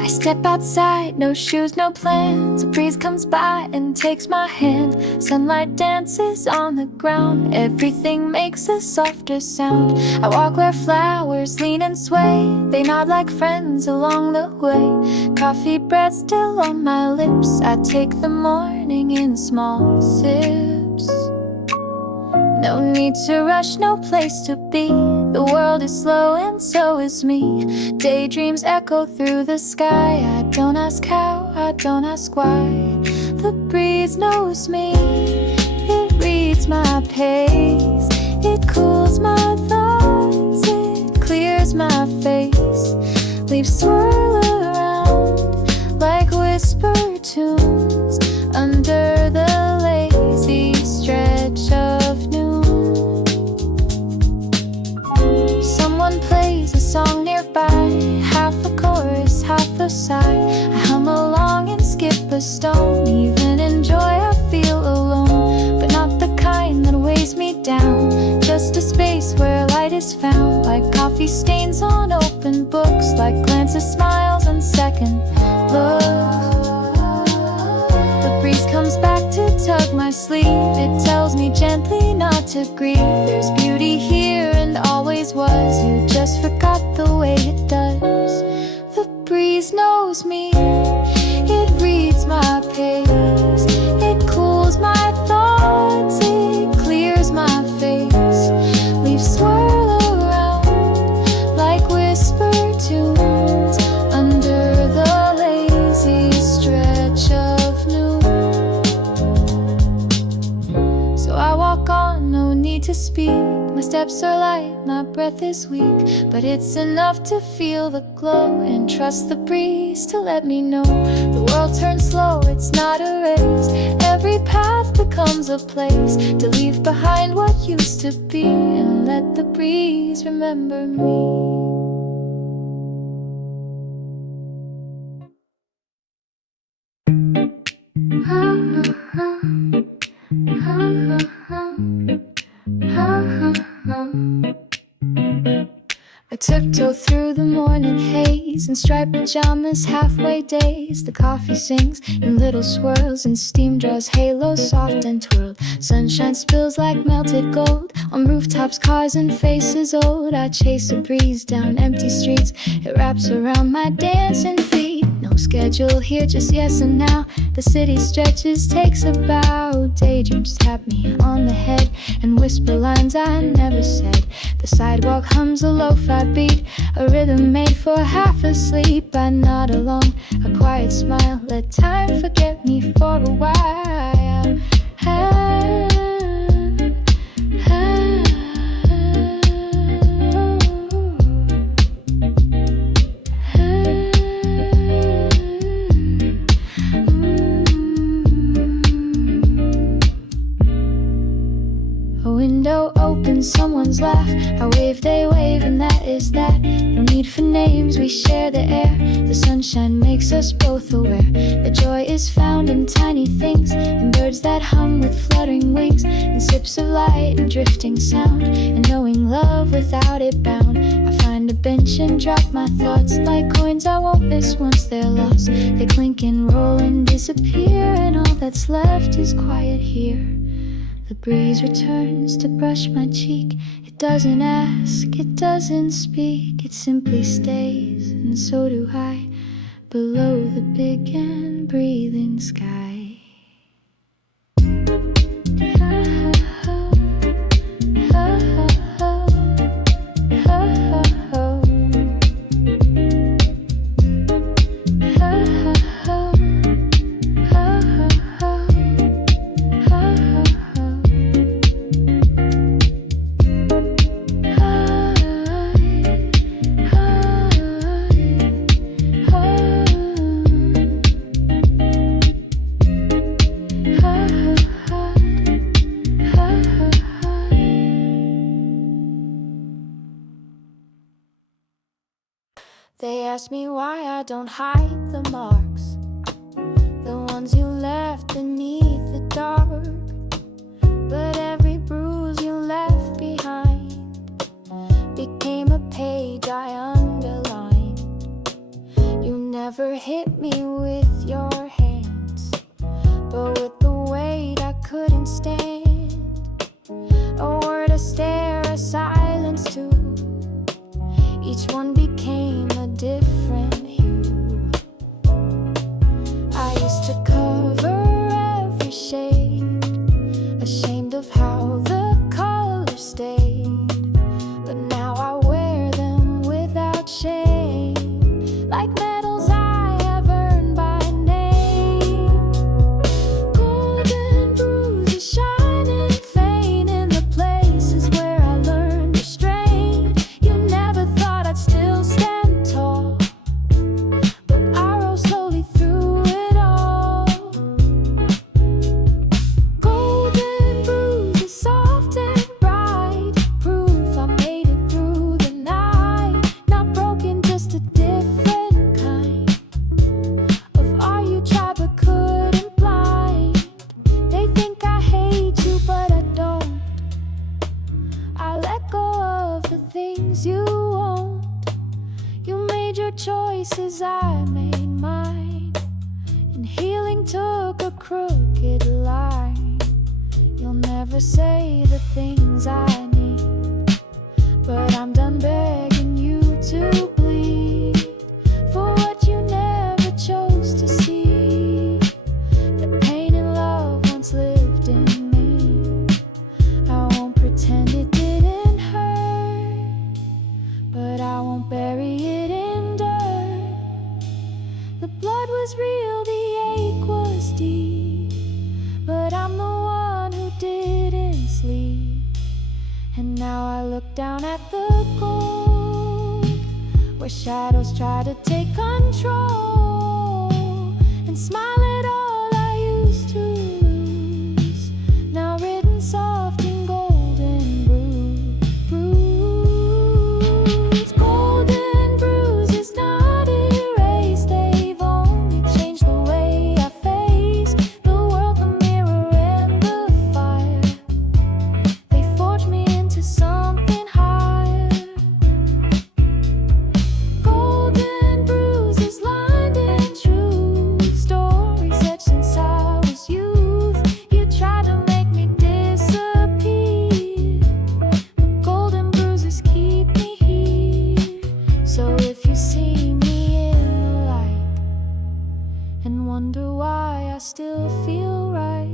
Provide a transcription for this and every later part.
I step outside, no shoes, no plans. A breeze comes by and takes my hand. Sunlight dances on the ground. Everything makes a softer sound. I walk where flowers lean and sway. They nod like friends along the way. Coffee breath still on my lips. I take the morning in small sips. No need to rush, no place to be. The world is slow and so is me. Daydreams echo through the sky. I don't ask how, I don't ask why. The breeze knows me. It reads my pace. It cools my thoughts. It clears my face. Leaves swirl around like whisper tunes under the lazy stretch of noon. Someone plays a song nearby, half a chorus, half a sigh. I hum along and skip a stone. Even in joy I feel alone, but not the kind that weighs me down. Just a space where light is found, like coffee stains on open books, like glances, smiles, and second looks. The breeze comes back to tug my sleeve. It tells me gently not to grieve. There's beauty here and always was. You just forgot the way it does. The breeze knows me. It reads my pace. It cools my thoughts. It clears my face. Leaves swirl around like whisper tunes under the lazy stretch of noon. So I walk on, no need to speak. My steps are light, my breath is weak, but it's enough to feel the glow and trust the breeze to let me know. The world turns slow, it's not a race. Every path becomes a place to leave behind what used to be and let the breeze remember me. I tiptoe through the morning haze in striped pajamas, halfway dazed. The coffee sings in little swirls and steam draws halos soft and twirled. Sunshine spills like melted gold on rooftops, cars and faces old. I chase a breeze down empty streets. It wraps around my dancing feet. No schedule here, just yes and now. The city stretches, takes a bow. Daydreams tap me on the head and whisper lines I never said. The sidewalk hums a lo-fi beat, a rhythm made for half asleep. I nod along, a quiet smile. Let time forget me for a while. Window open, someone's laugh. I wave, they wave, and that is that. No need for names, we share the air. The sunshine makes us both aware. The joy is found in tiny things, in birds that hum with fluttering wings, in sips of light and drifting sound, and knowing love without it bound. I find a bench and drop my thoughts like coins I won't miss once they're lost. They clink and roll and disappear, and all that's left is quiet here. The breeze returns to brush my cheek. It doesn't ask, it doesn't speak. It simply stays, and so do I, below the big and breathing sky. They ask me why I don't hide the marks, the ones you left beneath the dark. But every bruise you left behind became a page I underlined. You never never hit me with your hands, but with the weight I couldn't stand. A word, a stare, a silence too. Each one became a different hue. I used to cover every shade, ashamed of how the colors stayed, but now I wear them without shame, like medals I have earned by name. Golden bruises shining faint in the places where I learned restraint. You never thought I'd still stand tall, but I rose slowly through it all. Golden bruises soft and bright, proof I made it through the night. Not broken, just a different kind of are you tried but couldn't blind. They think I hate you, but I don't. I let go of the things you won't. You made your choices, I made mine, and healing took a crooked line. You'll never say the things I need, but I'm done begging you to bleed for what you never chose to see. The pain and love once lived in me. I won't pretend it didn't hurt, but I won't bury it in dirt. The blood was real, the ache was deep, but I'm the one who didn't sleep. And now I look down at the gold, where shadows try to take control, and smile at all I used to lose, now written soft in golden bruise. Golden bruises not erased, they've only changed the way I face the world, the mirror and the fire. They forged me into something higher. Golden bruises lined in truth, stories etched since I was youth. You tried to make me disappear, but golden bruises keep me here. So if you see me in the light and wonder why I still feel right,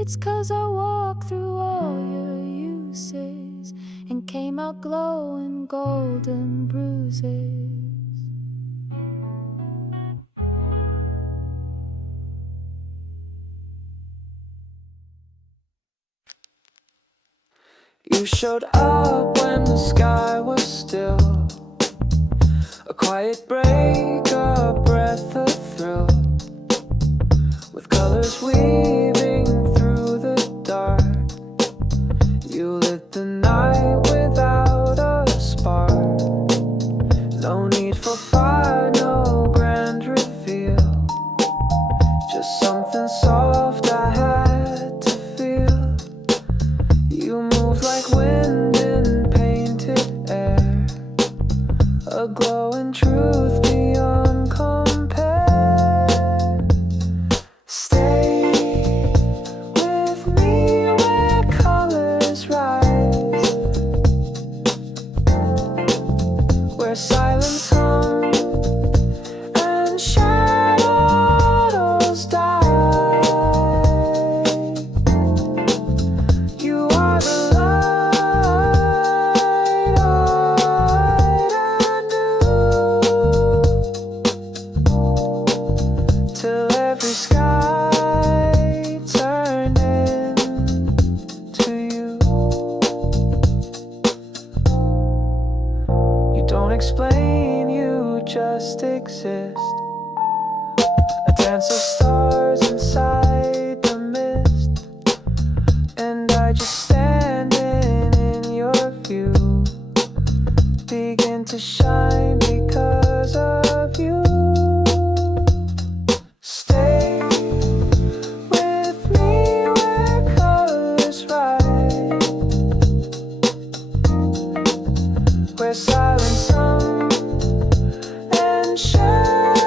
it's 'cause I walked through all your uses and came out glowing golden bruises. You showed up when the sky was still, a quiet break, a breath of thrill, with colors weaving through the dark. You lit the night without a spark. No need for fire, no grand reveal, just something soft I had to feel. You moved like wind in painted air, a glowing truth beyond compare. Stay with me where colors rise, where silence hung and shadows die. You are the light I knew, till every sky turned into you. You don't explain, you just exist, a dance of stars inside the mist, and I just standing in your view, begin to shine because of you. Stay with me where colors rise, where silence sung and shadows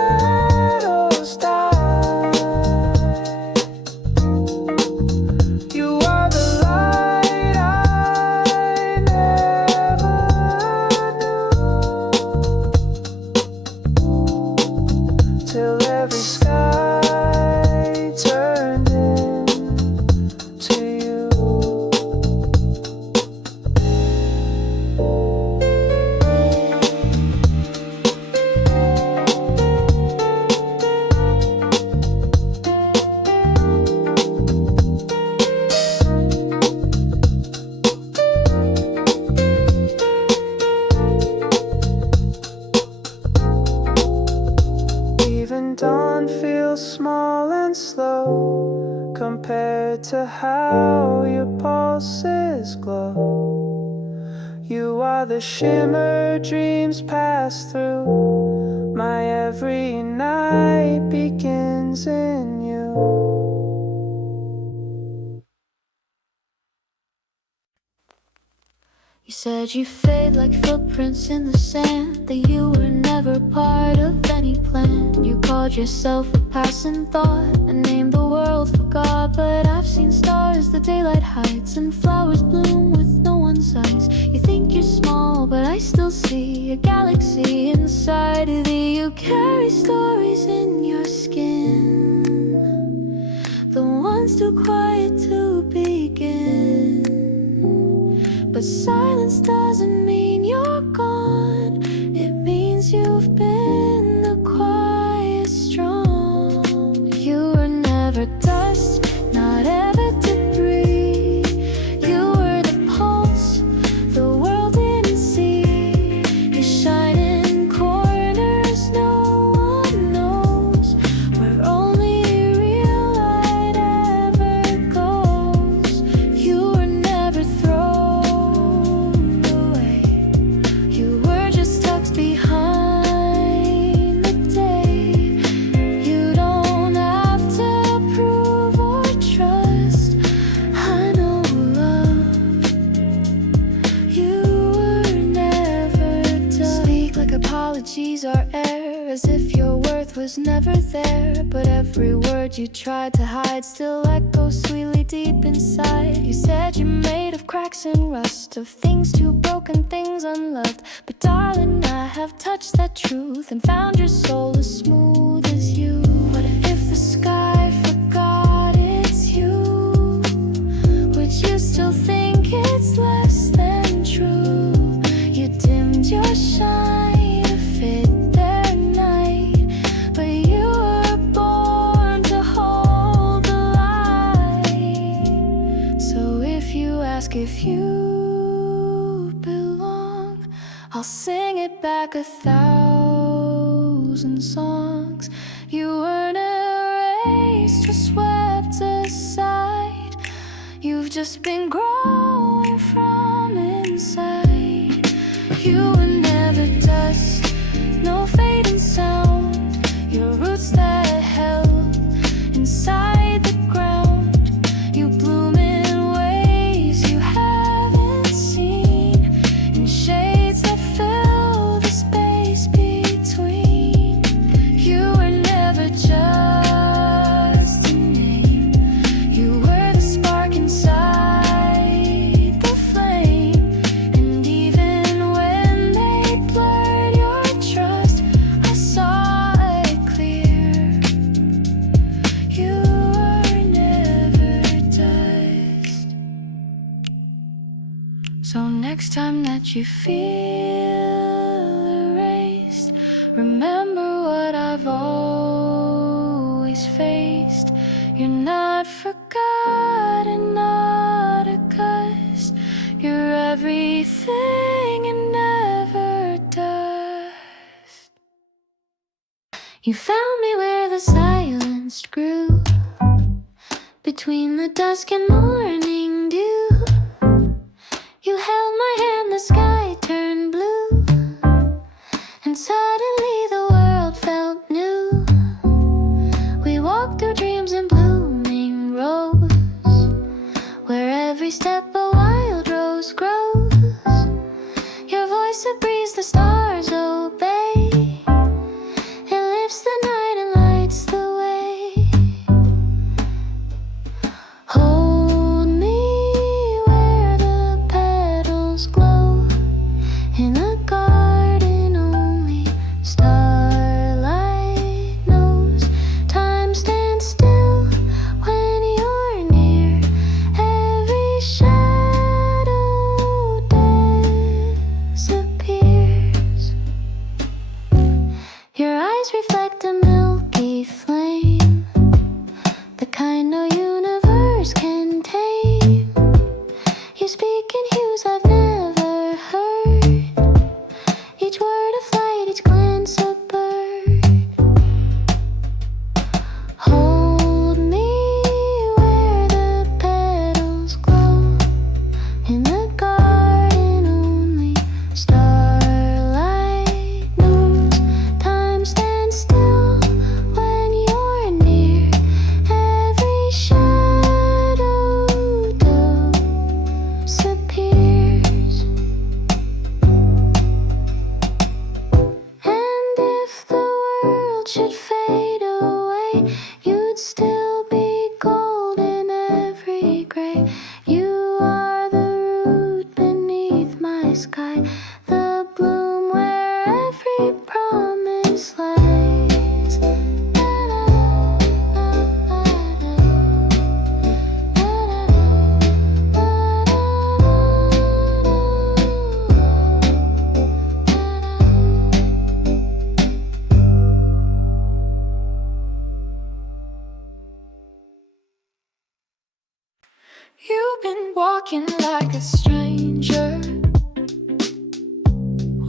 and dawn feels small and slow compared to how your pulses glow. You are the shimmer dreams pass through. My every night begins in you. You said you fade like footprints in the sand, that you were never part of any plan. You called yourself a passing thought and named the world for God. But I've seen stars the daylight hides and flowers bloom with no one's eyes. You think you're small, but I still see a galaxy inside of thee. You carry stories in your skin, the ones too quiet to begin. But silence doesn't mean you're gone. It means you've been the quiet strong. You were never dust, not ever debris. You were the pulse the world didn't see. You shine in corners no one knows, where only real light ever goes. You were never thrown. Apologies are air, as if your worth was never there. But every word you tried to hide still echoes sweetly deep inside. You said you're made of cracks and rust, of things too broken, things unloved. But darling, I have touched that truth and found your soul as smooth as you. What if the sky forgot it's you? Would you still think it's less than true? You dimmed your shine fit their night, but you were born to hold the light. So if you ask if you belong, I'll sing it back 1,000 songs. You weren't erased or swept aside. You've just been growing from inside. You were never dust, no fading sound. Your roots that held inside the ground. You bloom in ways you haven't seen, in shades that fill the space between. You were never just a name. You were the spark inside the flame. And even when they blurred your trust, I saw it clear. You were never dust. So next time that you feel erased, remember what I've always faced. You're not forgotten, not a ghost. You're everything and never dust. You found me where the silence grew, between the dusk and morning dew. You held my hand, the sky turned blue, and suddenly the world felt new. We walked through dreams in blooming rose, where every step a wild rose grows. Your voice a breeze the stars obey. It lifts the night and lights the way. Hold me where the petals glow, in a garden only starlight knows. Time stands still when you're near. Every shadow disappears. Your eyes reflect a milky flame, the kind no universe can tame. You speak in hues I've never heard, each word a flight, each glance a bird. You've been walking like a stranger,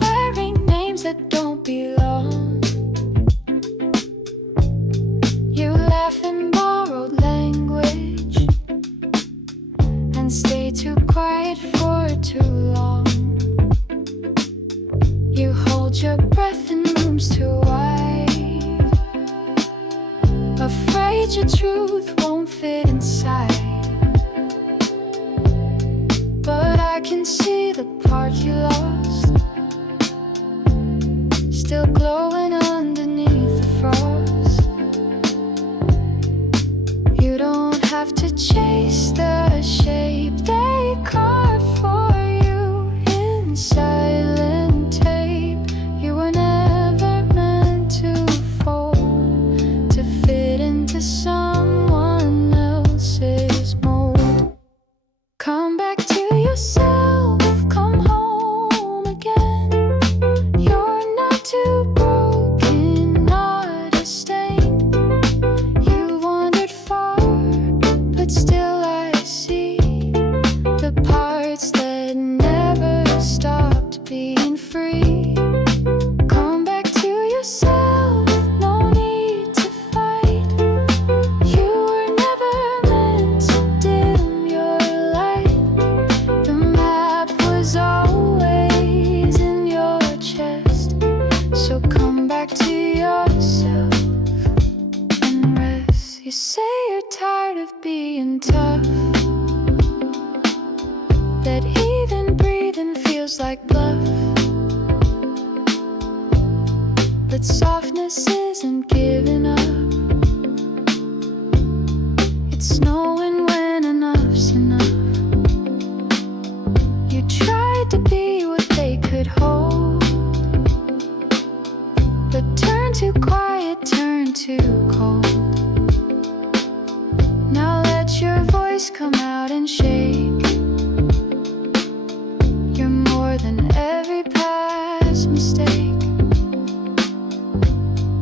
wearing names that don't belong. You laugh in borrowed language and stay too quiet for too long. You hold your breath in rooms too wide, afraid your truth won't fit inside. But I can see the part you lost, still glowing underneath the frost. You don't have to chase the shape they carved for you in silent tape. You were never meant to fold, to fit into someone else's mold. Come back to yourself, come home again. You're not too broken, not a stain. You wandered far, but still I see the parts that never stopped being free. Come back to yourself, no need to fight. You were never meant to dim your light. The map was always in your chest. So come back to yourself and rest. You say you're tired of being tough, that even breathing feels like bluff. But softness isn't giving up, it's knowing when enough's enough. You tried to be what they could hold, but turn too quiet, turn too cold. Now let your voice come out and shake. You're more than every past mistake.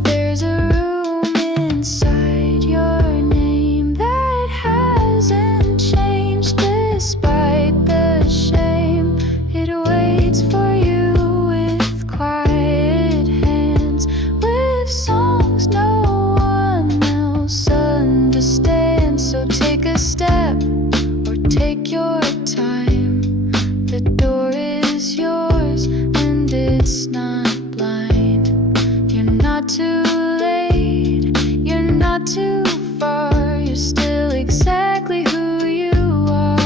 There's a room inside your name that hasn't changed despite the shame. It waits for you with quiet hands, with songs no one else understands. So take a step or take your time. The door is yours and it's not blind. You're not too late, you're not too far. You're still exactly who you are.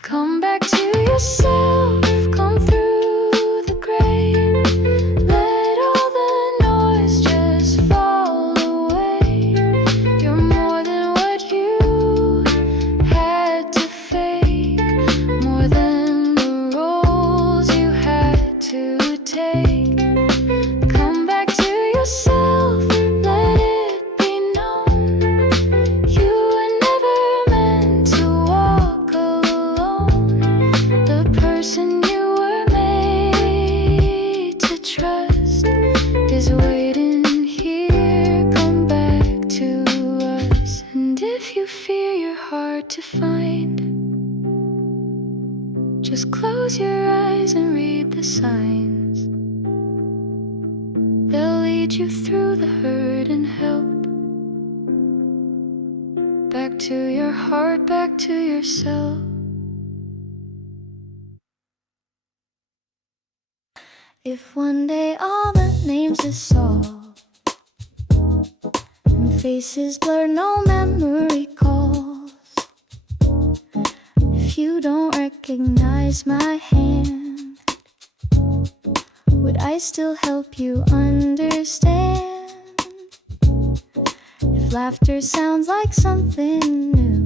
Come back to yourself, come through the gray. Let all the noise just fall away. You're more than what you had to fake, more than the roles you had to take. Come back to yourself, let it be known. You were never meant to walk alone. The person you were made to trust is waiting here. Come back to us. And if you fear you're hard to find, just close your eyes and read the signs. They'll lead you through the hurt and help. Back to your heart, back to yourself. If one day all the names are solved and faces blur, no memory calls. If you don't recognize my hand, would I still help you understand? If laughter sounds like something new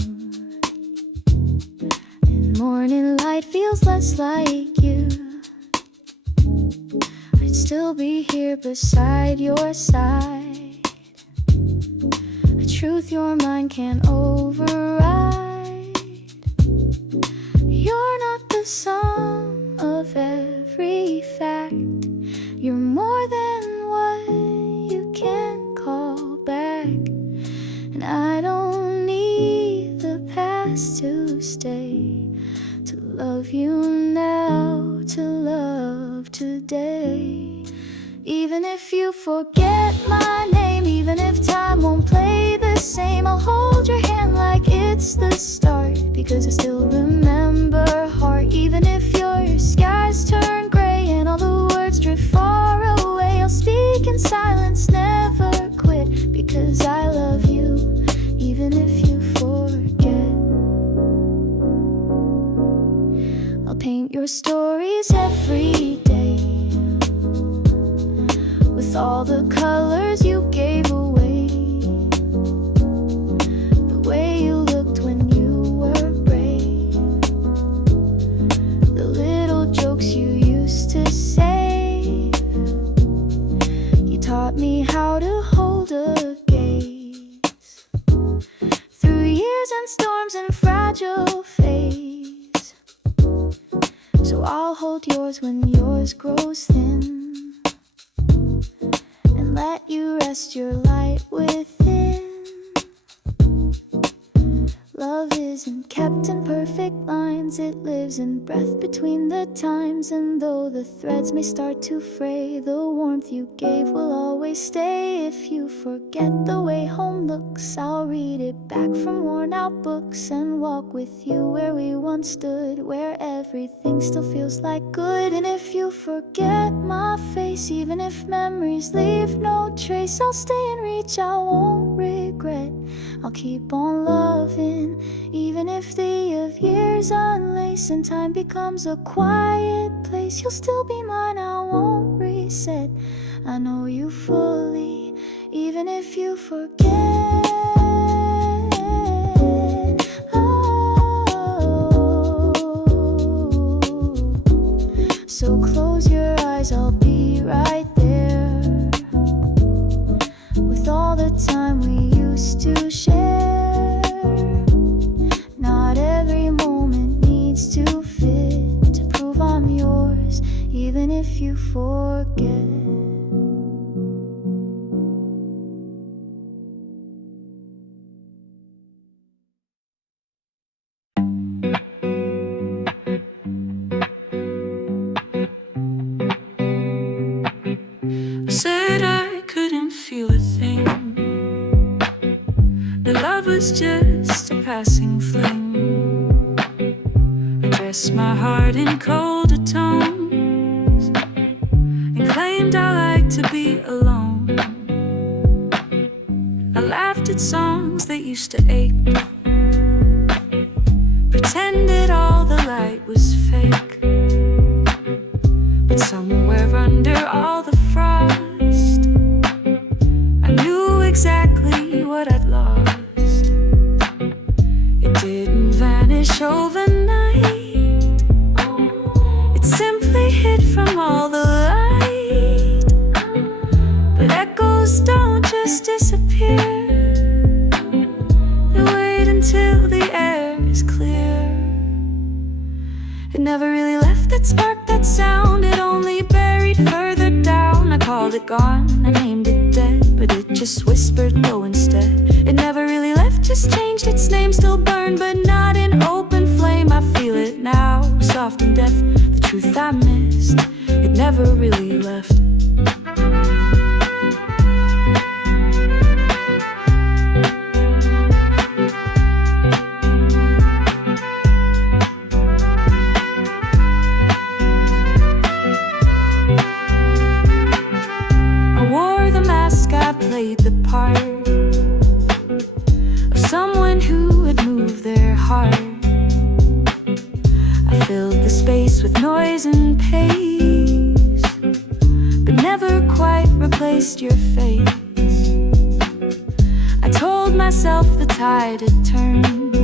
and morning light feels less like you, I'd still be here beside your side. A truth your mind can't override. You're not the sum of every fact. You're more than what you can call back. And I don't need Even if you forget my name, even if time won't play the same, I'll hold your hand like it's the start, because I still remember heart. Even if your skies turn gray and all the words drift far away, I'll speak in silence, never quit, because I love you. Even if you forget, I'll paint your stories every day with all the colors you gave away. The way you looked when you were brave, the little jokes you used to say. You taught me how to hold a gaze through years and storms and fragile phase. So I'll hold yours when yours grows thin, and let you rest your light within. Love isn't kept in perfect lines, it lives in breath between the times. And though the threads may start to fray, the warmth you gave will always stay. If you forget the way home looks, I'll read it back from worn out books and walk with you where we once stood, where everything still feels like good. And if you forget my face, even if memories leave no trace, I'll stay in reach, I won't regret. I'll keep on loving, even if the of years unlace and time becomes a quiet place. You'll still be mine, I won't reset. I know you fully, even if you forget. Oh, so close your eyes, I'll be right there with all the time we used to share. Not every moment needs to fit to prove I'm yours, even if you forget. I said I couldn't feel a thing. The love was just a passing fling. I dressed my heart in colder tones and claimed I like to be alone. I laughed at songs that used to ache, pretended all the light was fake. But somewhere under all the frost, I knew exactly what I'd lost. It didn't vanish overnight, it simply hid from all the light. But echoes don't just disappear, they wait until the air is clear. It never really left that spark, that sound, it only buried further down. I called it gone, I named it dead, but it just whispered low instead. It never really left, just changed its name. Still burned, but not in open flame. I feel it now, soft and deaf, the truth I missed, it never really left. Played the part of someone who had moved their heart. I filled the space with noise and pace, but never quite replaced your face. I told myself the tide had turned,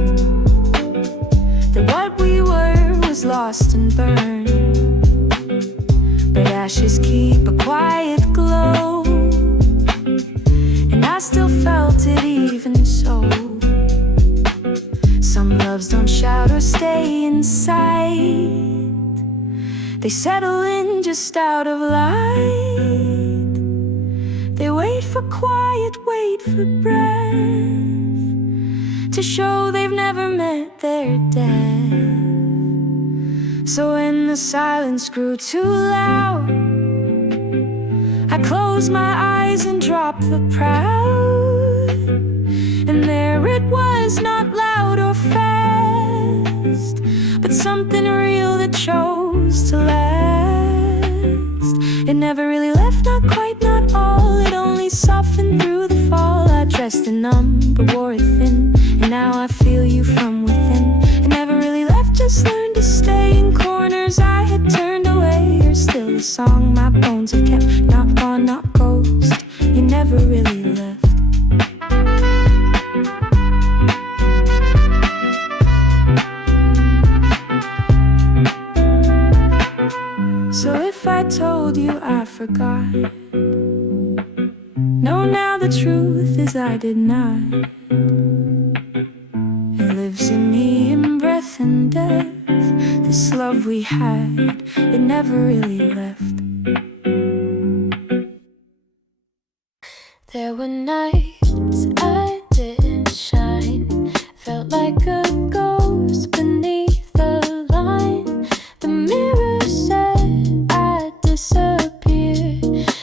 that what we were was lost and burned. But ashes keep a quiet glow, I still felt it even so. Some loves don't shout or stay inside, they settle in just out of light. They wait for quiet, wait for breath, to show they've never met their death. So when the silence grew too loud, I close my eyes and drop the proud, and there it was, not loud or fast, but something real that chose to last. It never really left, not quite, not all. It only softened through the fall. I dressed in number, wore it thin, and now I feel you from within. It never really left, just learned to stay in corners I had turned away. You're still a song my bones have kept, not gone, not ghost. You never really left. So if I told you I forgot, no, now the truth is I did not. It lives in me in breath and death. This love we had, it never really left. There were nights I didn't shine, felt like a ghost beneath the line. The mirror said I'd disappear,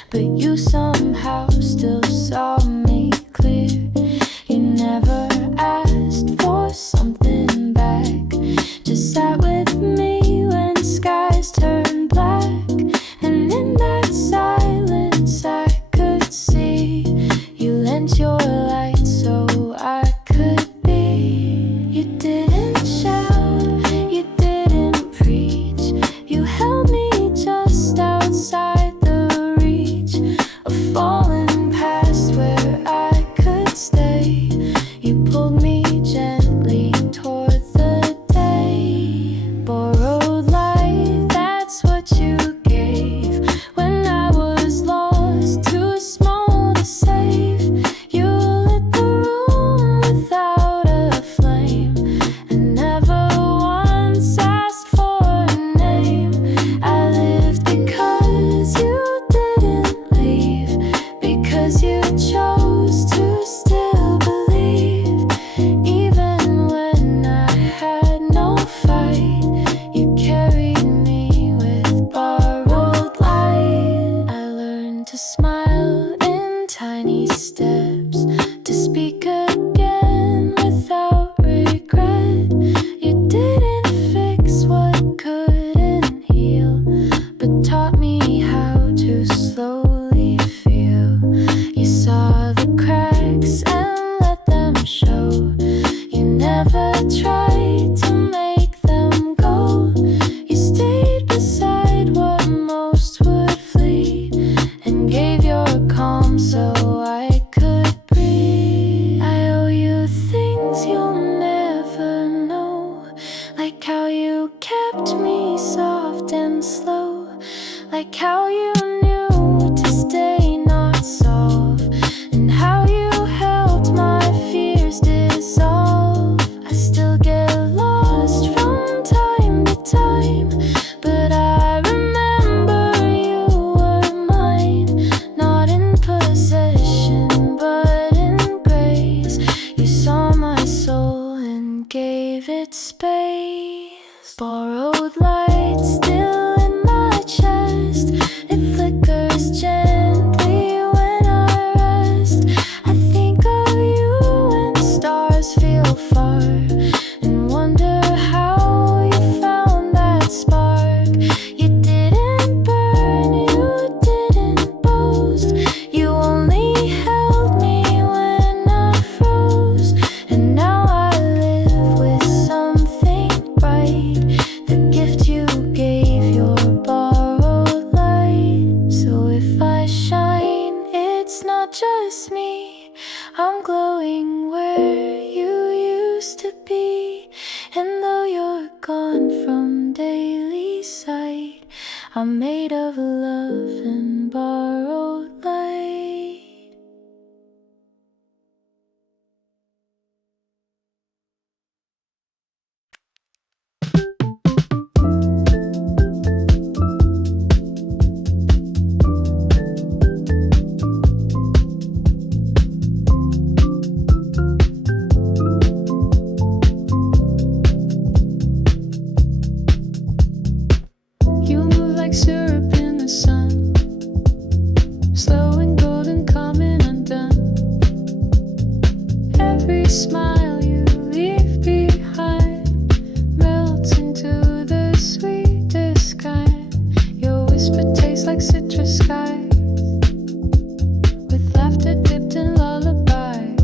but you somehow still saw me clear. You never asked for something back, just sat with me when skies turned black. And in that silence I could see you lent your light so I could be. You didn't shout, you didn't preach, you held me just outside the reach of falling past where I could stay. You pulled me gently toward the day. Borrowed light, that's what you gave when I was lost, too small to save. You lit the room without a flame and never once asked for a name. I lived because you didn't leave, because you chose to still believe. Even when I had no fight, you carried me with borrowed light. I learned to smile in tiny steps, to speak again without regret. You didn't fix what couldn't heal, but taught me how to slowly feel. You saw the cracks and let them show. You never tried to make them go. You stayed beside what most would flee, and gave your calm so I could breathe. I owe you things you'll never know, like how you kept me soft and slow, like how you knew to stay not solve, and how you helped my fears dissolve. I still get lost from time to time, but I remember you were mine, not in possession but in grace. You saw my soul and gave it space. Borrowed light still in my chest, it flickers gently when I rest. I think of you when stars feel far, and wonder how you found that spark. You didn't burn, you didn't boast, you only held me when I froze. And now I live with something bright, the gift you gave, your borrowed light. So if I shine, it's not just me, I'm glowing where you used to be. And though you're gone from daily sight, I'm made of love and borrowed light. You move like syrup in the sun. smile you leave behind melts into the sweetest kind. Your whisper tastes like citrus skies with laughter dipped in lullabies.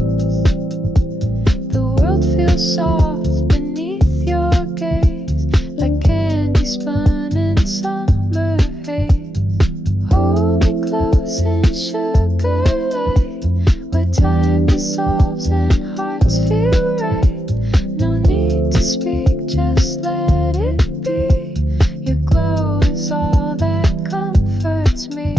The world feels soft beneath your gaze, like candy spun in summer haze. Hold me close in sugarlight, where time dissolves and hearts feel right. No need to speak, just let it be. Your glow is all that comforts me.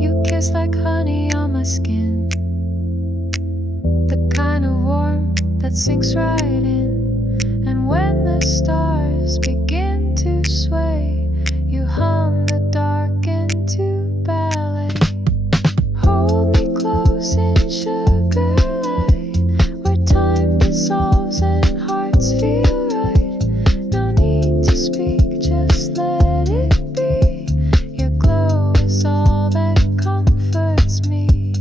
You kiss like honey on my skin, the kind of warmth that sinks right in. And when the stars begin to sway, you hum the dark into ballet. Hold me close in sugarlight, where time dissolves and hearts feel right. No need to speak, just let it be. Your glow is all that comforts me.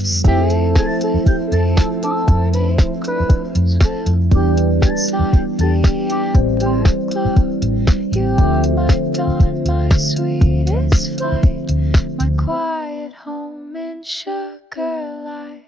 Stay with me, your morning grows will bloom inside the amber glow. You are my dawn, my sweetest flight, my quiet home in Sugarlight.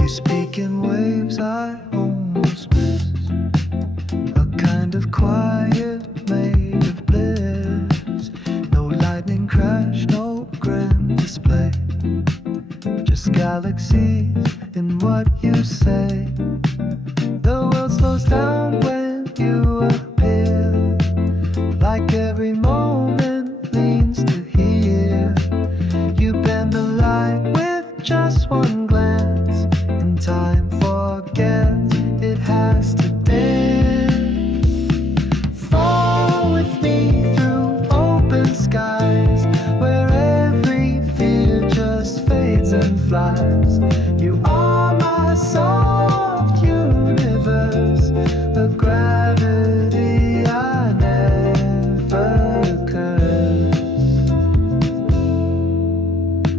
You speak in waves I almost miss, a kind of quiet made of bliss. No lightning crash, no grand display, just galaxies in what you say. The world slows down when you appear, like every moment leans to here. You bend the light with just one glance, and time forgets it has to dance. Fall with me through open skies, where every fear just fades and flies. You are my soft universe, a gravity I never curse.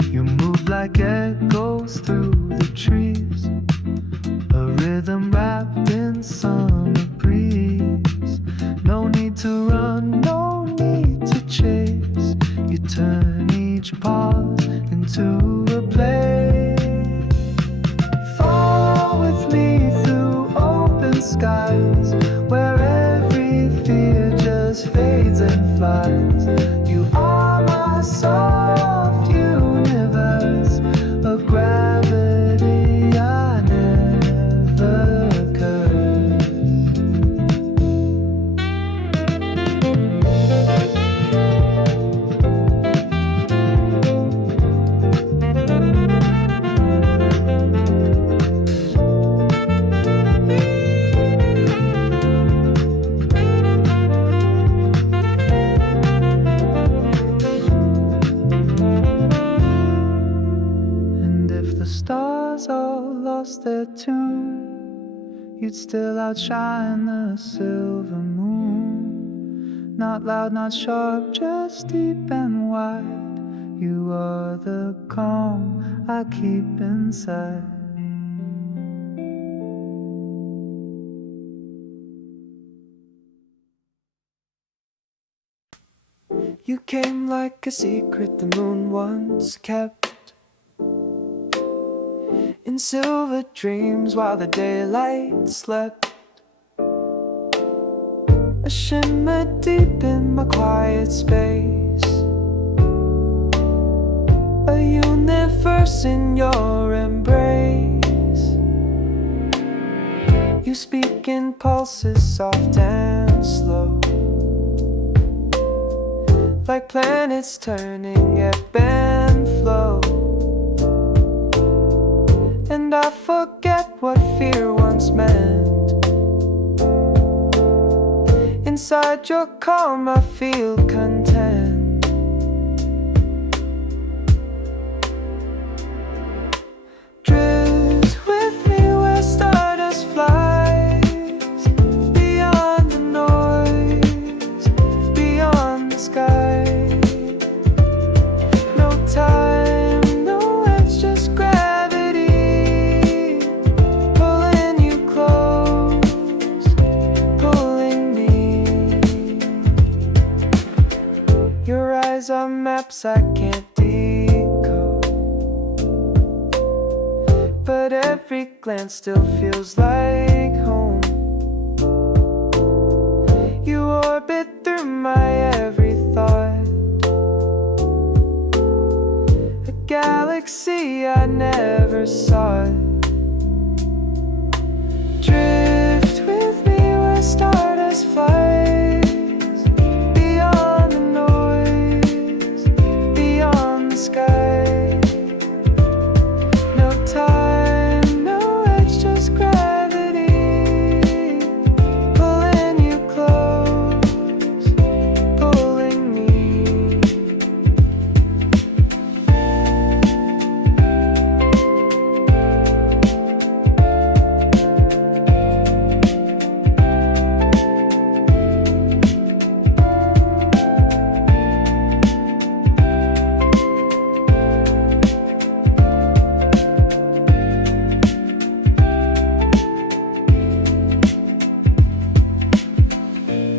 You move like echoes through the trees, a rhythm wrapped in summer breeze. No need to run, no need to chase. You turn each pause into a play. Fall with me through open skies, where every fear just fades and flies. You are my soft universe, a gravity I never curse. And if the stars all lost their tune, you'd still outshine the silver moon. Not loud, not sharp, just deep and wide. You are the calm I keep inside. You came like a secret the moon once kept, in silver dreams while the daylight slept. A shimmer deep in my quiet space, a universe in your embrace. You speak in pulses soft and slow, like planets turning ebb and flow. And I forget what fear once meant. Inside your calm I feel content. Drift with me where stardust flies, beyond the noise, beyond the sky. No time, no edge, just gravity, pulling you close, pulling me. Your eyes are maps I can't decode, but every glance still feels like home. You orbit through my every thought, a galaxy I never sought. Drift with me where stardust flies, beyond the noise, beyond the sky. No time, no edge, just gravity, pulling you close, pulling me.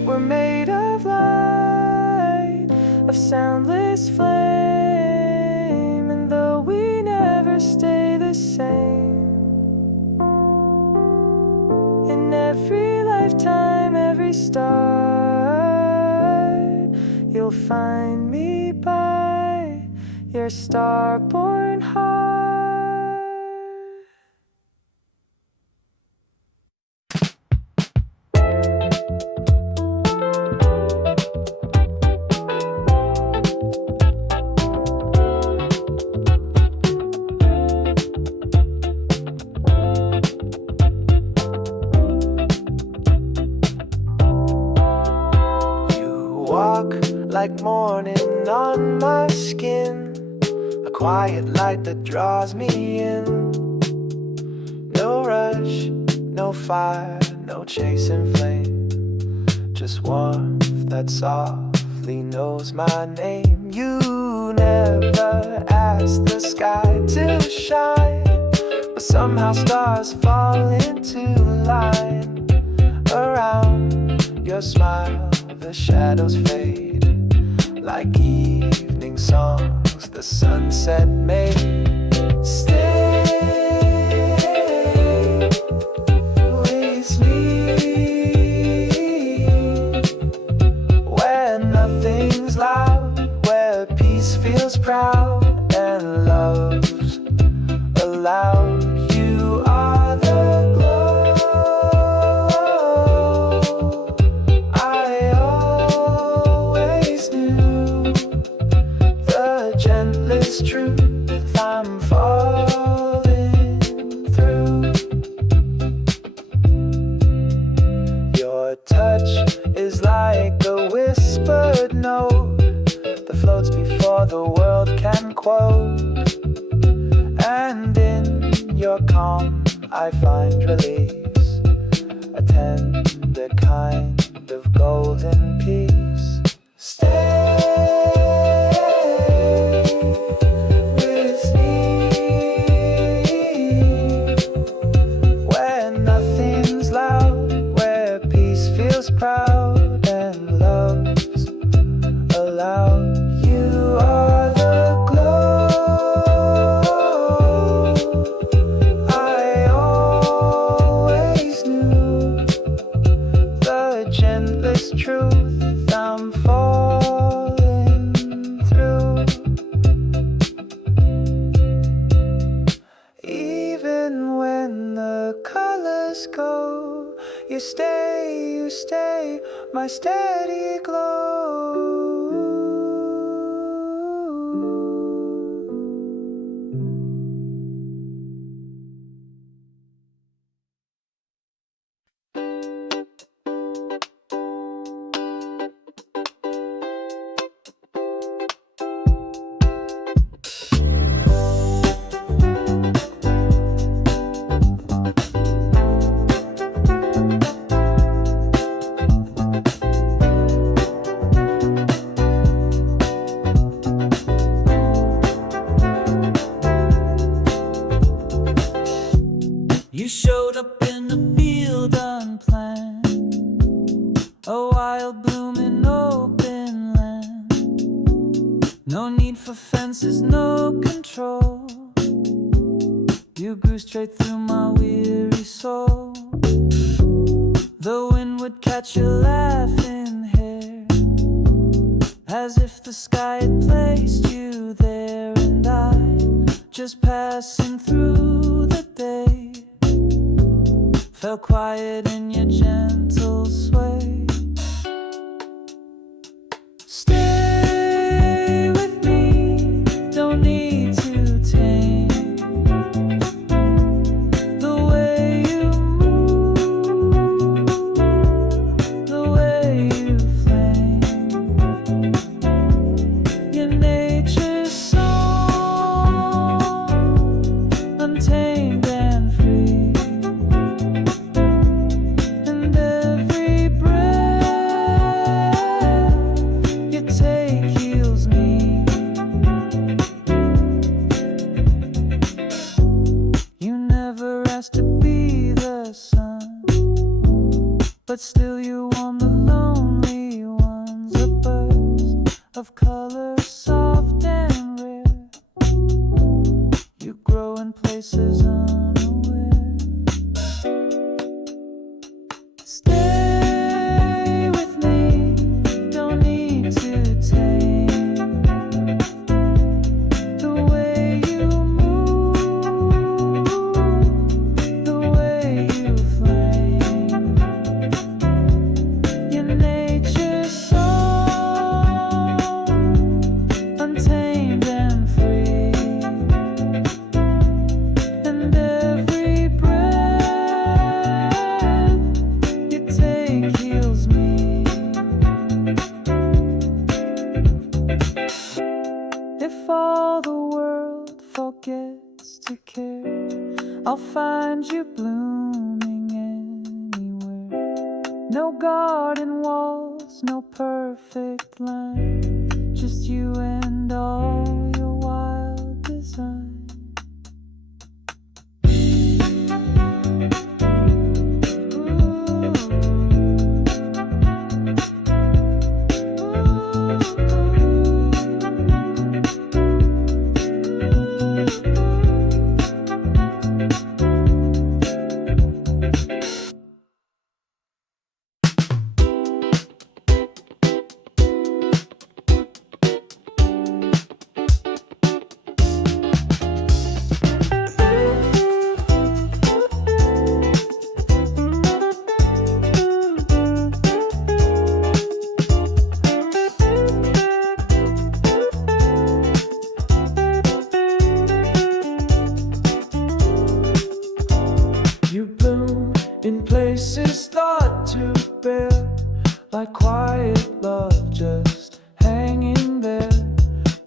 We're made of light, of soundless flame, and though we never stay the same, in every lifetime, every star, you'll find me by your star-born heart. Walk like morning on my skin, a quiet light that draws me in. No rush, no fire, no chasing flame, just warmth that softly knows my name. You never asked the sky to shine, but somehow stars fall into line around your smile. The shadows fade like evening songs the sunset made. Stay with me where nothing's loud, where peace feels proud and love's allowed. You are the glow I always knew, the gentlest truth I'm falling through. Your touch is like a whispered note that floats before the world can quote. And in your calm I find release, a tender kind of golden peace. Stay with me where nothing's loud, where peace feels proud and love's allowed. endless truth I'm falling through. Even when the colors go, you stay, my steady glow. You showed up in the field unplanned, a wild blooming open land. No need for fences, no control. You grew straight through my weary soul. The wind would catch your laughing hair, as if the sky had placed you there. And I, just passing through the day, felt quiet in your gentle sway. Stay with me, don't need to tame the way you move, the way you flame, your nature's song, untamed and free. And every breath you take heals me. You never asked to be the sun, but still you warm the lonely ones. A burst of color, soft and rare. You grow in places unaware. Stay with me, don't need to tame the way you move, the way you flame, your nature's song, untamed and free. And every breath you take heals me. If all the world forgets to care, I'll find you blooming anywhere. No garden walls, no perfect line, just you and all your wild design. You bloom in places thought to bare, like quiet love just hanging there.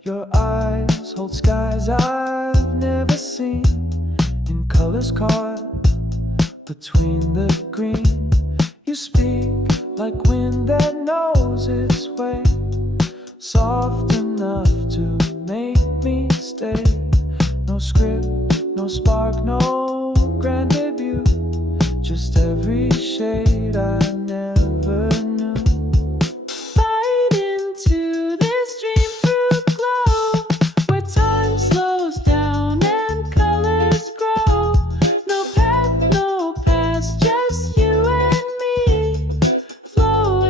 Your eyes hold skies I've never seen, in colors caught between the green. You speak like wind that knows its way, soft enough to make me stay. No script, no spark, no grand debut, just every shade I never knew. Bite into this dreamfruit glow, where time slows down and colors grow. No path, no past, just you and me, floating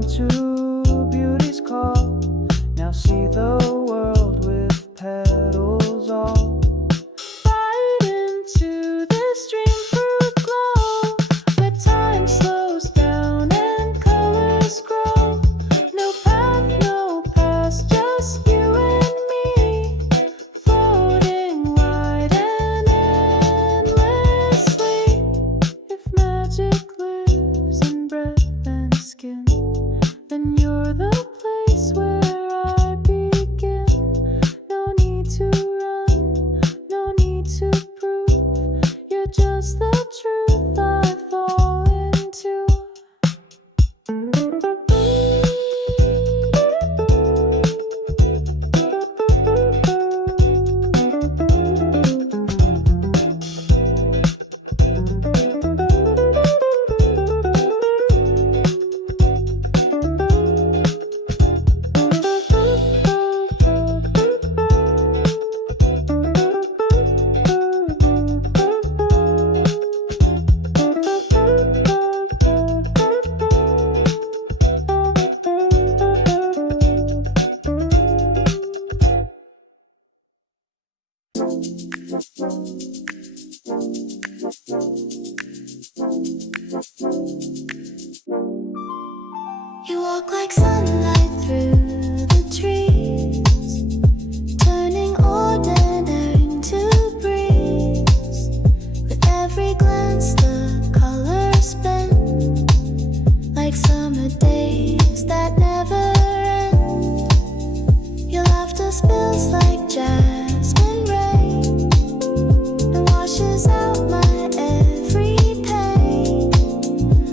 Welcome to beauty's call. Now see the world with petals all. Right into this dreamfruit glow, where time slows down and colors grow. No path, no past, just you and me, floating wide and endlessly. If magic lives in breath and skin, then you're the place where I begin. No need to run, no need to prove. You're just the truth I fall into. You walk like sunlight through the trees, turning ordinary into breeze. With every glance the colors blend, like summer days that never end. Your laughter spills like jasmine rain and washes out my every pain.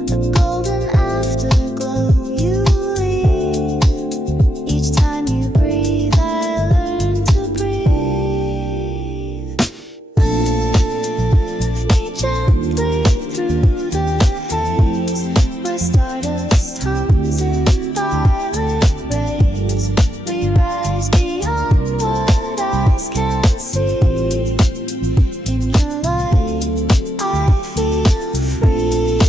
A golden afterglow you leave. Each time you breathe I learn to breathe. Lift me gently through the haze, where stardust hums in violet rays. We rise beyond what eyes can see. In your light I feel free.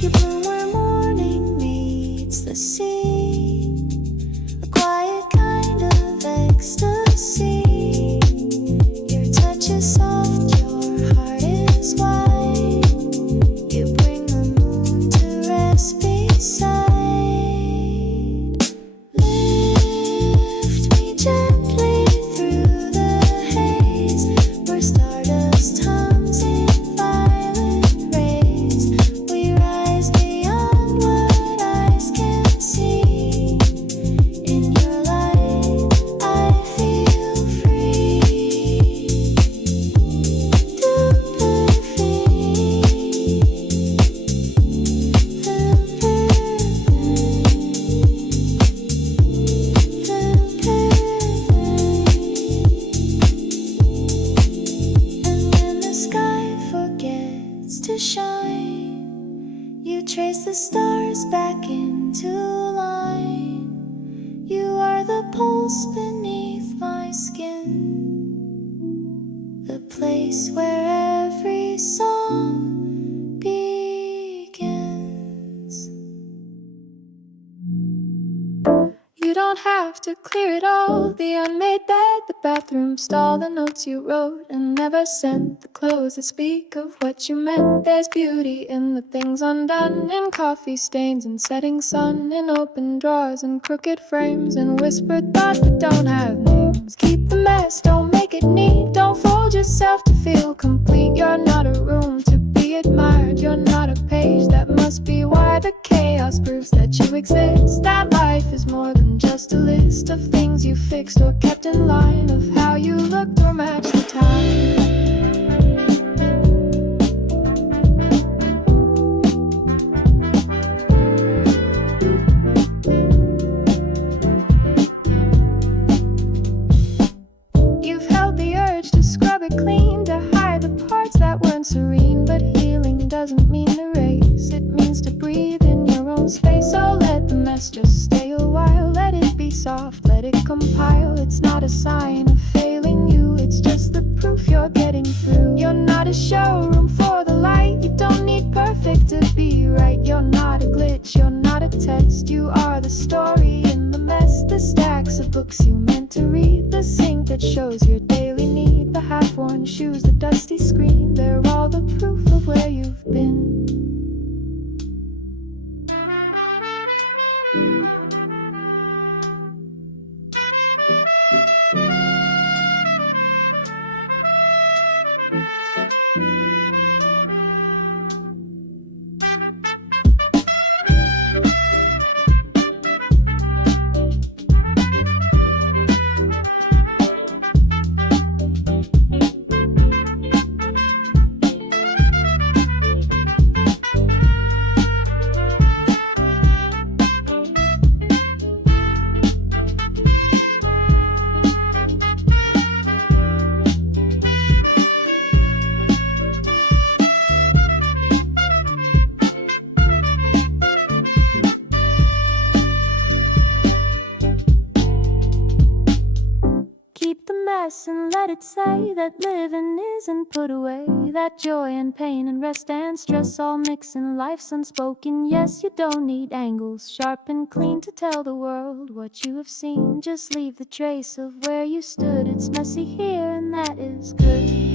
You bloom where morning meets the sea, a quiet kind of ecstasy. Your touch is soft, your heart is wide. You bring the moon to rest beside. Lift me gently through the haze, where stardust hums in violet rays. We rise beyond what eyes can see. In your light I feel free. And when the sky forgets to shine, you trace the stars back into line. You are the pulse beneath my skin, the place where every song begins. You don't have to clear it all, the unmade bed, the bathroom stall, the notes you wrote and never sent, the clothes that speak of what you meant. There's beauty in the things undone, in coffee stains and setting sun, in open drawers and crooked frames, and whispered thoughts that don't have names. Keep the mess, don't make it neat, don't fold yourself to feel complete. You're not a room to be admired, you're not a page. That must be why the chaos proves that you exist. That life is more than just a list of things you fixed or kept in line, of how you looked or matched the time. You've held the urge to scrub it clean, to hide the parts that weren't serene. But healing doesn't mean erase, it means to breathe in your own story in the mess. The stacks of books you meant to read, the sink that shows your daily need, the half-worn shoes, the dusty screen. They're all the proof of where you've been. And let it say that living isn't put away, that joy and pain and rest and stress all mix in life's unspoken. Yes, you don't need angles sharp and clean to tell the world what you have seen. Just leave the trace of where you stood. It's messy here and that is good.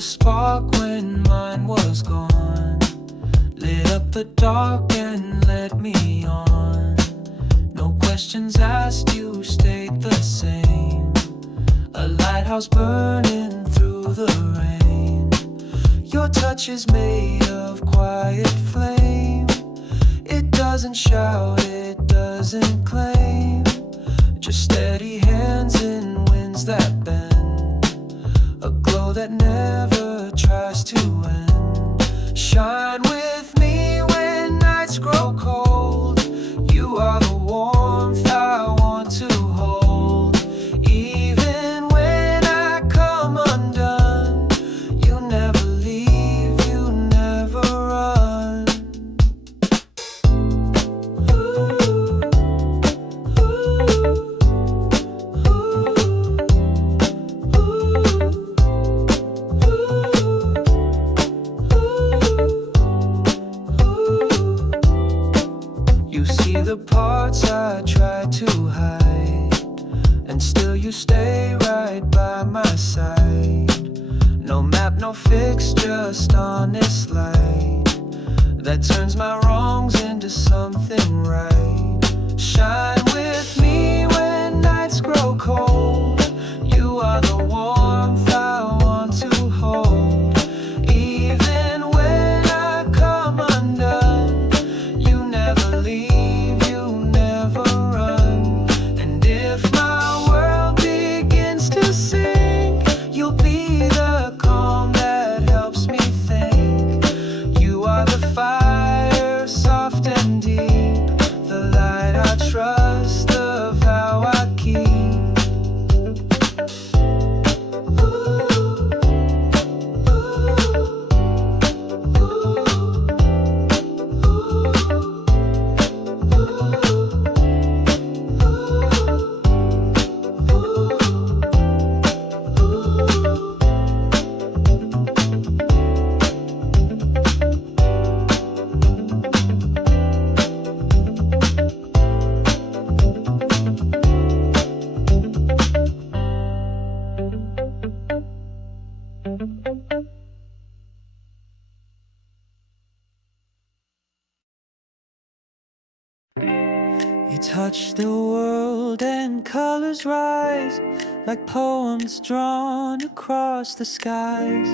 Spark when mine was gone, lit up the dark and led me on. No questions asked, you stayed the same. A lighthouse burning through the rain. Your touch is made of quiet flame. It doesn't shout, it doesn't claim. Just steady hands in winds that bend. A glow that never tries to end. Shine with me when nights grow cold. You are the warmth I want to hold. Even when I come undone, you never leave, you never run. The parts I try to hide, and still you stay right by my side. No map, no fix, just honest light that turns my wrongs into something right. Shine with me when nights grow cold. You are the warmth I want to hold. Even when I come undone, you never leave. You touch the world and colors rise like poems drawn across the skies.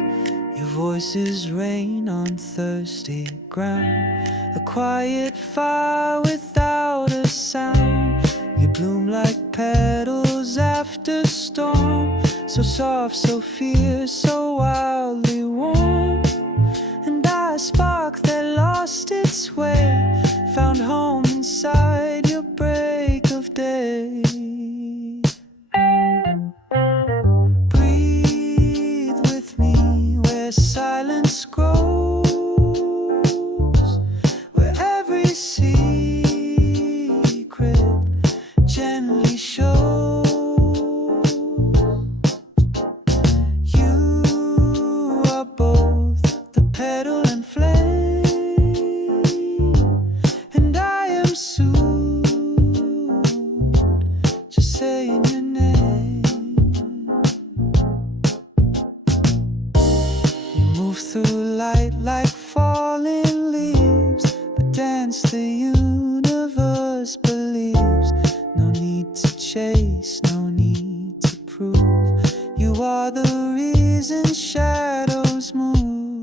Your voices rain on thirsty ground, a quiet fire without a sound. You bloom like petals after storm, so soft, so fierce, so wildly warm. And a spark that lost its way found home inside your brain. the universe believes. No need to chase, no need to prove. You are the reason shadows move.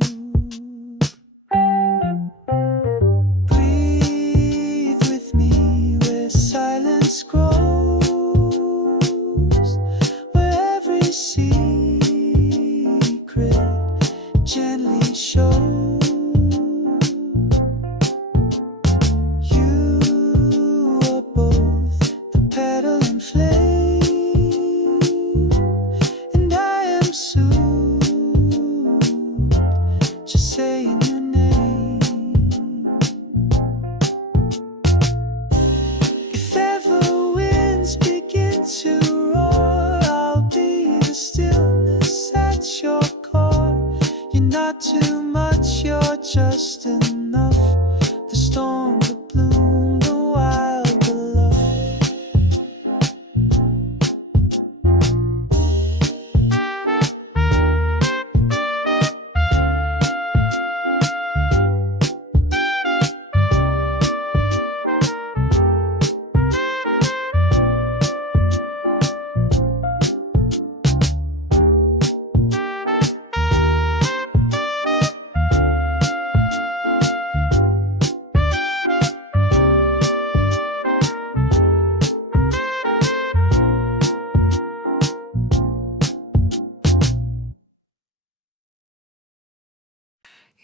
Breathe with me where silence grows, where every secret gently shows. You are both the petal and flame, and I am soothed just saying your name. If ever winds begin to roar, I'll be the stillness at your core. You're not too much, you're just enough. The storm, the bloom, the wild, the love.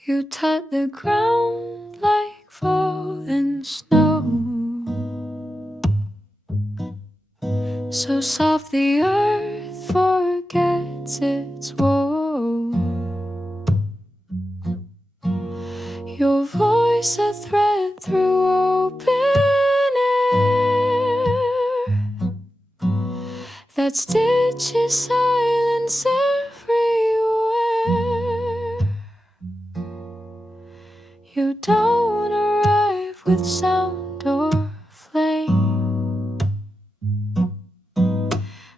You touch the ground like falling snow, so soft the earth forgets its woe. Your voice a thread through open air that stitches silence everywhere. You don't arrive with sound or flame,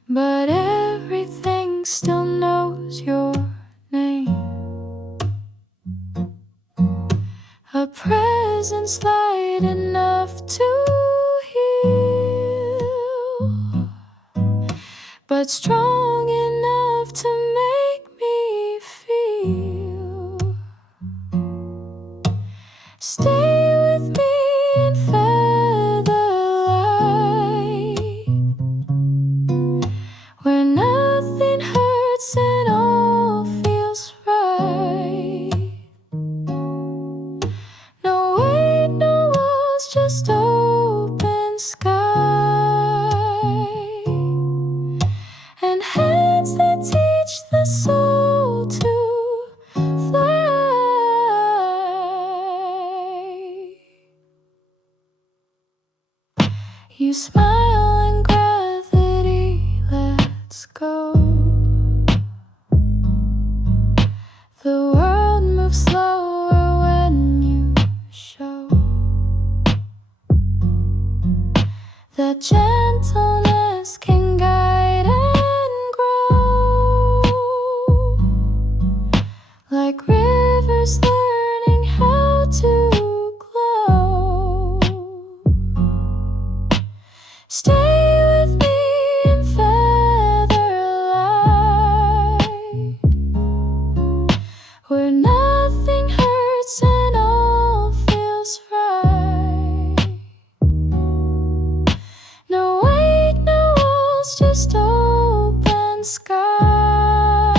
but everything still knows your name. A presence light enough to heal, but strong enough to make me feel. Stay with me in featherlight, where nothing hurts and all feels right. No weight, no walls, just open sky, and hands that teach the soul to fly. You smile and gravity lets go. The world moves slower when you show that gentleness can guide and grow, like rivers learning how to glow. Stay with me in featherlight, where nothing hurts and all feels right. No weight, no walls, just open sky,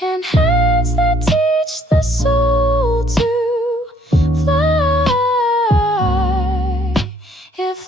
and hands that teach the soul to fly. If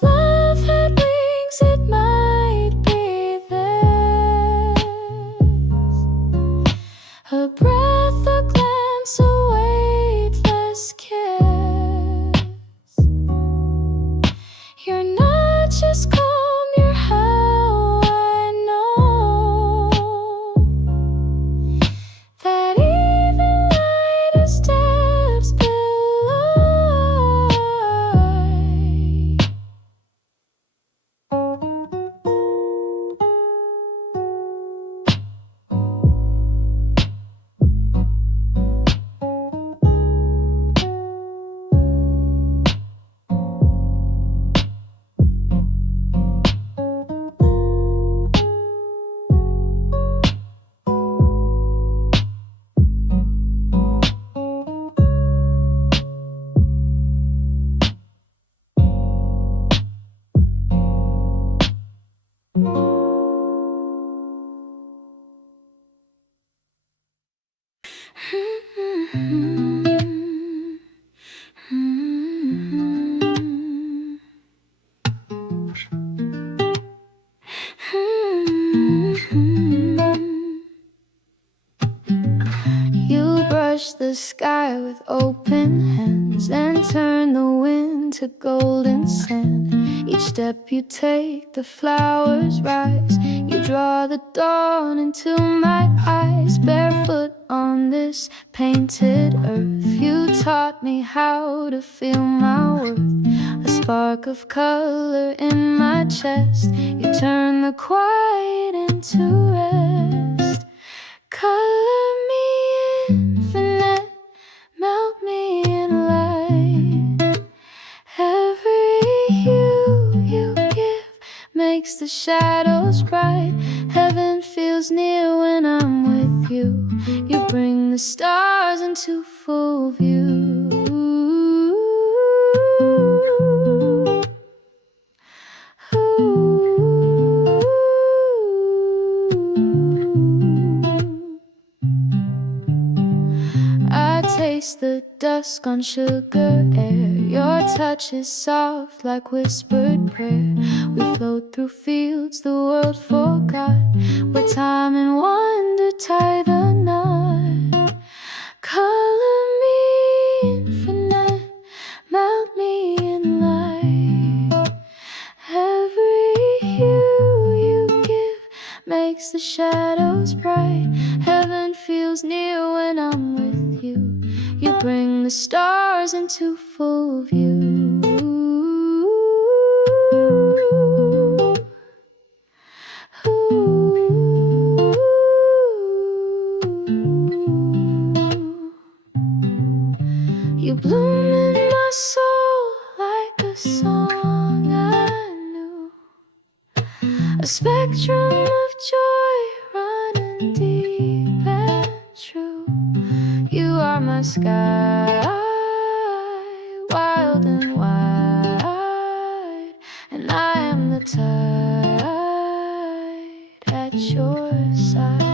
sky with open hands and turn the wind to golden sand. Each step you take, the flowers rise. You draw the dawn into my eyes. Barefoot on this painted earth, you taught me how to feel my worth. A spark of color in my chest. You turn the quiet into rest. Color me infinite, melt me in light. Every hue you give makes the shadows bright. Heaven feels near when I'm with you. You bring the stars into full view. I taste the dusk on sugar air. Your touch is soft like whispered prayer. We float through fields the world forgot, where time and wonder tie the knot. Color me infinite, melt me in light. Every hue you give makes the shadows bright. Heaven feels near when I'm with you. You bring the stars into full view. You bloom in my soul like a song I knew. A spectrum of joy running deep and true. You are my sky, wild and wide, and I am the tide at your side.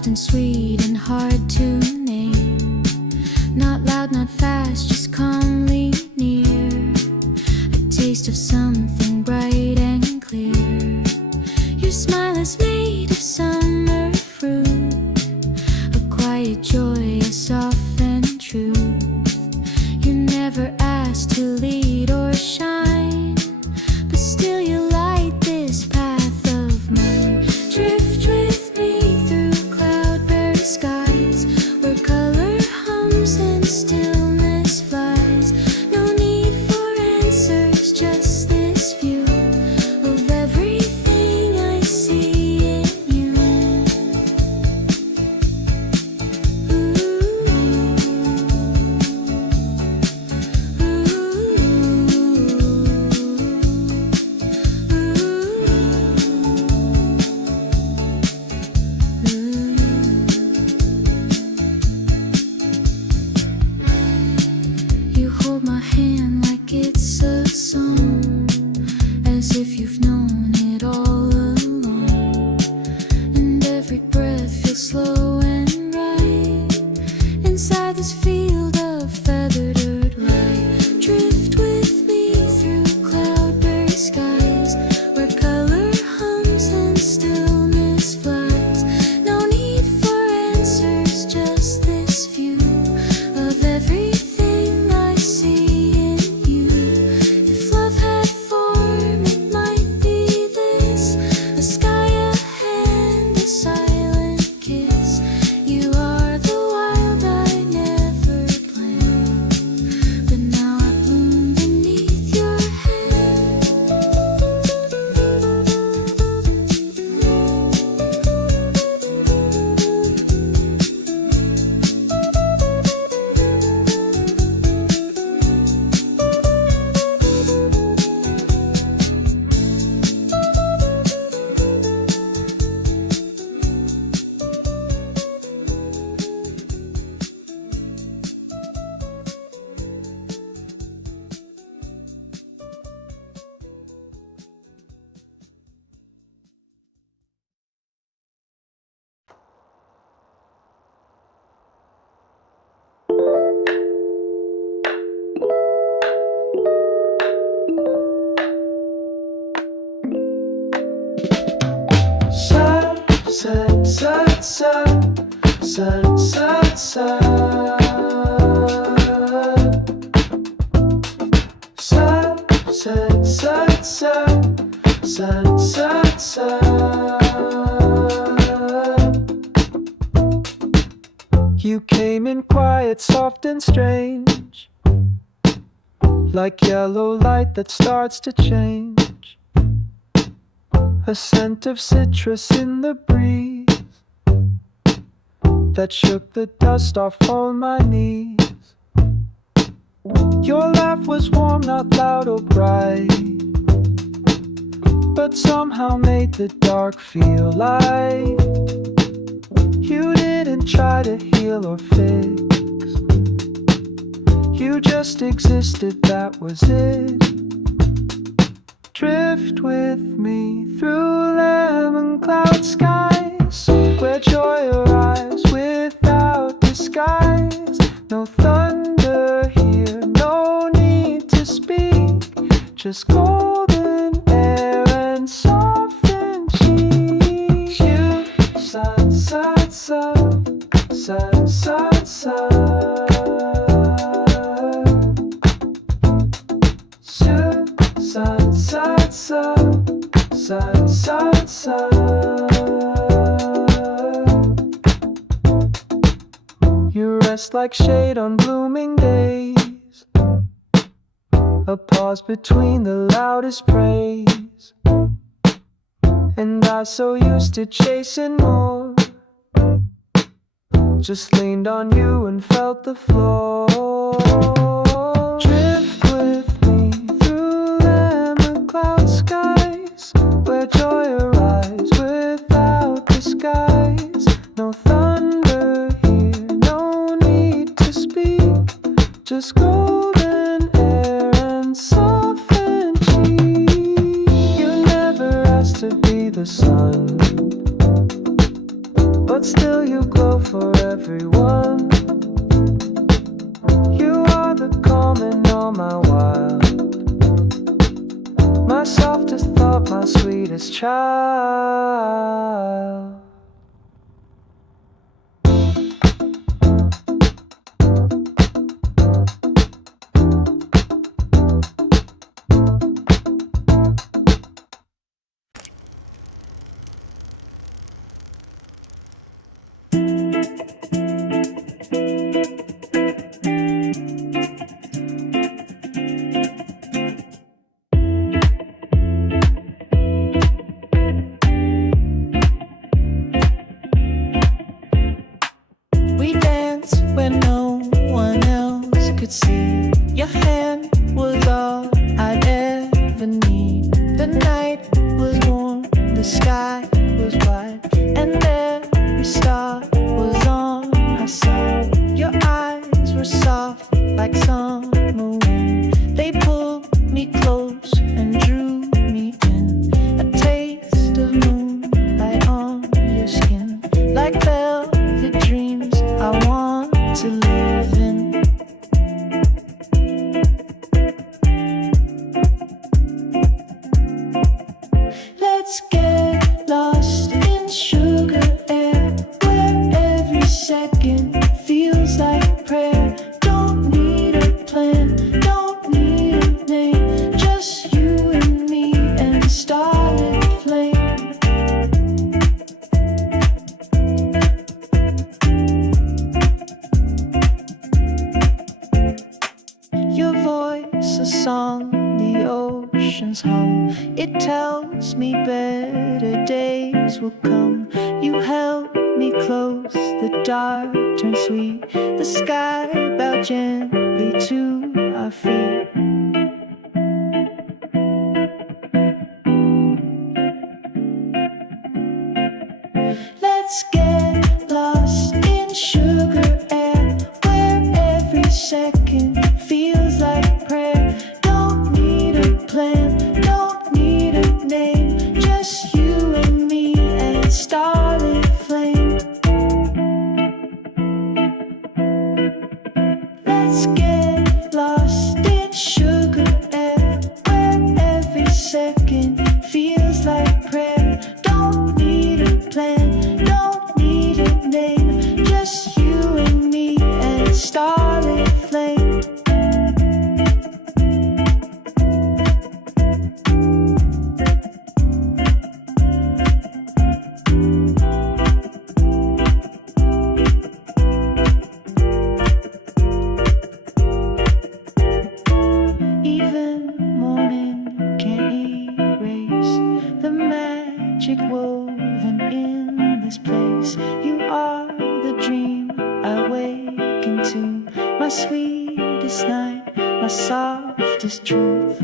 soft and sweet and hard to name. Not loud, not fast, just calmly near. A taste of something bright and clear. Your smile is made of summer fruit. A quiet joy, a soft and truth. You never asked to lead or shine, but still you light this path of mine. Drift with me through cloudberry skies, where color hums and stillness flies. No need for answers, just this view of everything I see in you. You hold my hand like it's a song, as if you've known it all along. And every breath feels slow and right, inside this field of feathered earth light. Drift with me through cloudberry skies, where color hums and stillness flies. No need for answers, just this view of everything I see in you. If love had form, it might be this: a sky, a hand, a silent kiss. You are the wild I never planned, but now I bloom beneath your hand. Sun, sun, sun, sun, sun, sun. Sun, sun, sun, sun, sun, sun, sun. You came in quiet, soft and strange, like yellow light that starts to change. A scent of citrus in the breeze that shook the dust off all my knees. Your laugh was warm, not loud or bright, but somehow made the dark feel light. You didn't try to heal or fix, you just existed, that was it. Drift with me through Lemoncloud skies, where joy arrives without disguise. No thunder here, no need to speak, just golden air and softened cheek. You, sun, sun, sun, sun, sun, sun. Sun, sun, sun, sun, sun, sun. You rest like shade on blooming days, a pause between the loudest praise. And I, so used to chasing more, just leaned on you and felt the floor. Drift with me through Lemoncloud skies, where joy arrives without disguise. No thunder here, no need to speak, just golden air and softened cheek. You never asked to be the sun, but but still you glow for everyone. You are the calm in all my wild, my softest thought, my sweetest child. We danced when no one else could see. Your hand was all I'd ever need. The night was warm, the sky was wide, and every star was on our side. Your eyes were soft like summer wind. They pulled me close and drew me in. A taste of moonlight on your skin, like velvet dreams I want to live in. Let's get lost in sugar air, where every second feels like prayer. Don't need a plan, don't need a name, just you and me and starlit flame. Your voice, a song, the ocean's hum. It tells me better days will come. You held me close, the dark turned sweet. The sky bowed gently to our feet. Let's get lost in sugar air, where every second feels like prayer. Don't need a plan, don't need a name, just you and me and starlit flame. Let's get lost in sugar air, where every second feels like prayer. Don't need a plan, don't need a name, just you and me and starlit flame. Even morning can't erase the magic woven in this place. You are the dream I wake into, my sweetest night, my softest truth.